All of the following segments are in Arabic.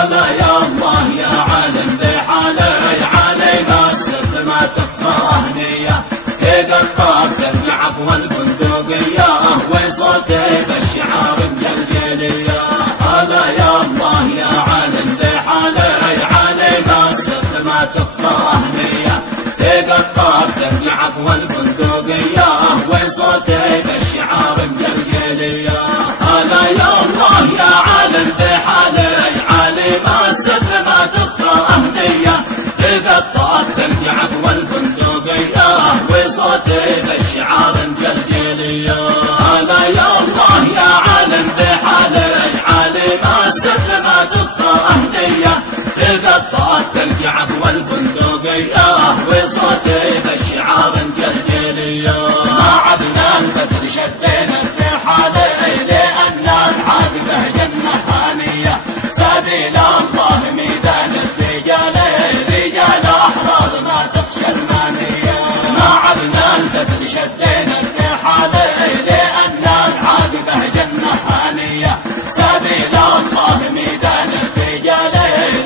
هلا يا الله يا عالم بحالي علي ما السر ما تخفى أهنية تقطع ترجع والبندقية وصوتي بالشعار مجلجلية. هلا يا الله يا عالم بحالي علي ما السر ما تخفى أهنية تقطع ترجع والبندقية وصوتي بالشعار مجلجلية. هلا يا الله يا عالم بحالي علي ما السر ما تخفى أهنية تقطع ترجع والبندقية وصوتي بالشعار مجلجلية. هلا يا الله يا عالم بحالي علي ما السر ما تخفى أهنية تقطع ترجع والبندقية وصوتي بالشعار مجلجلية. ما عدنا البدر شدينا بحالي لأن العاقبة جنة ثانية سبيل الله ميدان الرجال رجال أحرار ما تخشى المانية. ما عدنا البدر شدينا بحالي لأن العاقبة جنة ثانية سبيل الله ميدان الرجال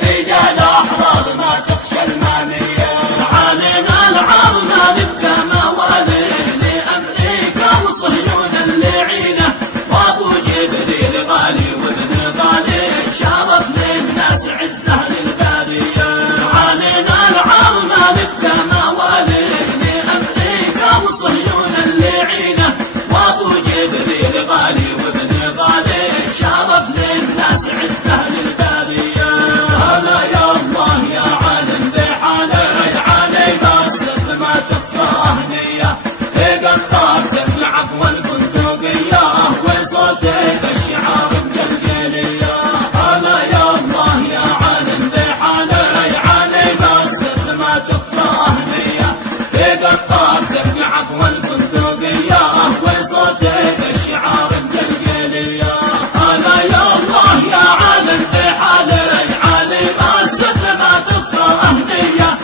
رجال أحرار ما تخشى المانية. علينا العار ما نبقى مواليه لأمريكا وصهيون اللعينة وابو جبريل غالي وابن غالي شرف للناس عزه للبابية. علينا العار ما نبقى مواليه لأمريكا وصهيون اللعينة وابو جبريل غالي وابن غالي شرف للناس عزه للبابية. هلا يا الله يا عالم بحالي علي ما السر ما تخفى أهنية تقطع ترجع والبندقية وصوتي بالشعار مجلجلية. هلا يا الله يا عالم بحالي علي ما السر ما تخفى أهنية تقطع ترجع والبندقية وصوتي بالشعار مجلجلية. هلا يا الله يا عالم بحالي علي ما السر ما تخفى أهنية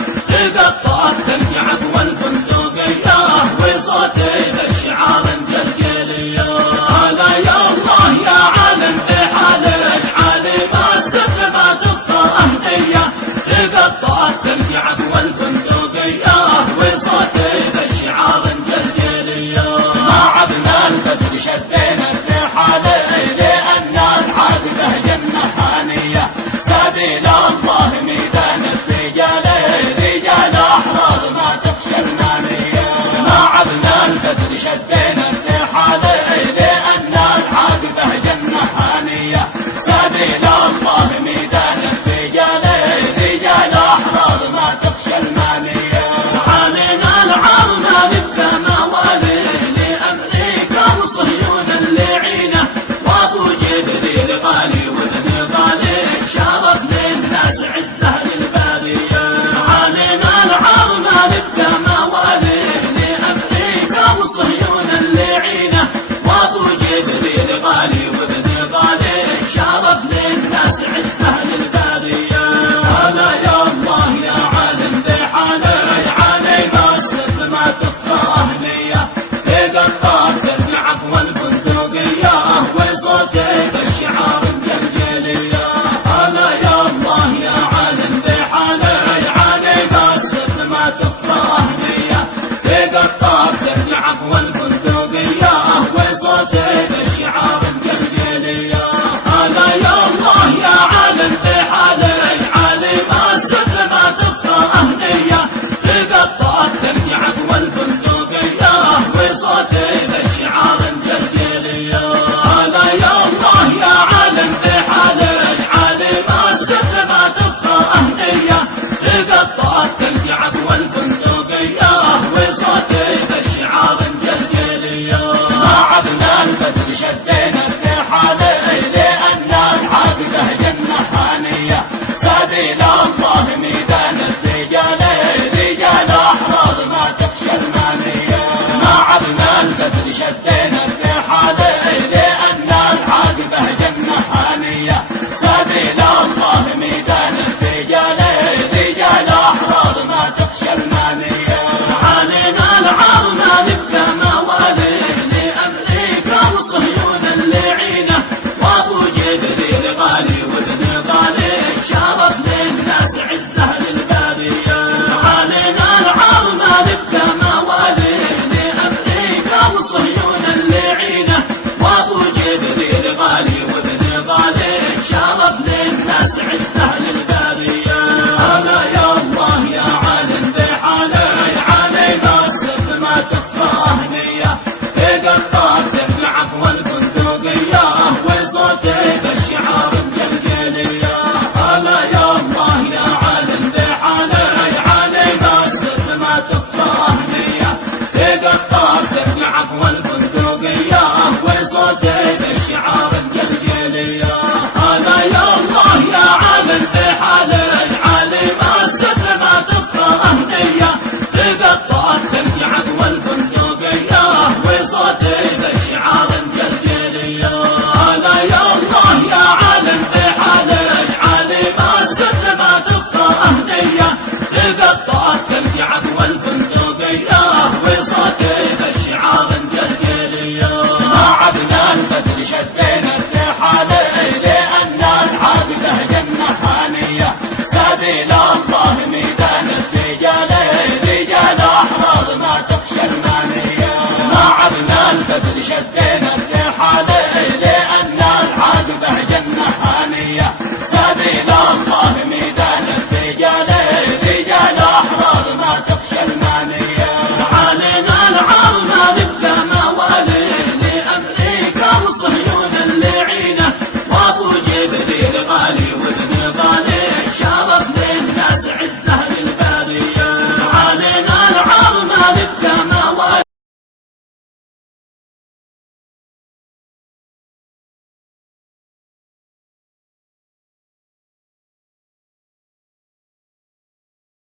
تقطع ترجع والبندقية وصوتي بالشعار مجلجلية. هلا يا الله يا عالم بحالي علي ما السر ما تخفى أهنية تقطع ترجع والبندقية وصوتي بالشعار مجلجلية. ما عدنا البدر شدينا بحالي لأن العاقبة جنة ثانية سبيل الله ميدان الرجال رجال أحرار ما تخشى المانية. ما عدنا البدر شدينا بحالي لأن العاقبة جنة ثانية سبيل الله ميدان الرجال رجال أحرار ما تخشى المانية. علينا العار ما نبقى مواليه لأمريكا وصهيون اللعينة وابو جبريل غالي وابن غالي شرف للناس عزه للبابية. علينا العار ما نبقى مواليه لأمريكا وصهيون اللعينة وابو جبريل غالي وابن غالي شرف للناس عزه للبابية. هلا يا الله يا عالم بحالي علي ما السر ما تخفى أهنية تقطع ترجع والبندقية وصوتي بالشعار مجلجلية. هلا يا الله يا عالم بحالي علي ما السر ما تخفى أهنية تقطع ترجع والبندقية وصوتي بالشعار مجلجلية. هلا يا الله يا عالم بحالي علي ما السر ما تخفى أهنية تقطع ترجع والبندقية وصوتي بالشعار مجلجلية. هلا يا الله يا عالم بحالي علي ما السر ما تخفى أهنية تقطع ترجع والبندقية وصوتي بالشعار مجلجلية. ما عدنا البدر شدينا بحالي لأن العاقبة جنة ثانية سبيل الله ميدان الرجال رجال أحرار ما تخشى المانية. ما عدنا البدر شدينا بحالي لأن العاقبة جنة ثانية سبيل الله ميدان الرجال رجال أحرار ما تخشى المانية. علينا العار ما نبقى مواليه لأمريكا وصهيون اللعينة وابو جبريل غالي وابن غالي للناس عزة للبرية. هلا يا الله يا عالم بحالي علينا السر ما تخفى أهنية تقطر ترجع والبندقية وصوتي بالشعار الجلجلية. هلا يا الله يا عالم بحالي علينا السر ما تخفى أهنية تقطر ترجع والبندقية وصوتي بالشعار الجلجلية. هلا يا الله يا عالم بحالي علينا السر ما تخفى أهنية تقطر ترجع والبندقية وصوتي بالشعار الجلجلية. هلا يا الله يا عالم بحالي علينا السر ما تخفى أهنية تقطر ترجع والبندقية وصوتي بالشعار الجلجلية. ما عدنا البدر شدينا الرحالة لأن العاقبة جنة هانية سبيل الله ميدان الرجال رجال أحرار ما تخشى المانية. ما عدنا البدر شدينا الرحالة لأن العاقبة جنة هانية سبيل الله ميدان الرجال رجال أحرار ما تخشى المانية. علينا العار ما نبقى موالي لأمريكا وصهيون اللعينة وابو جبريل غالي وابن غالي شرف للناس عزة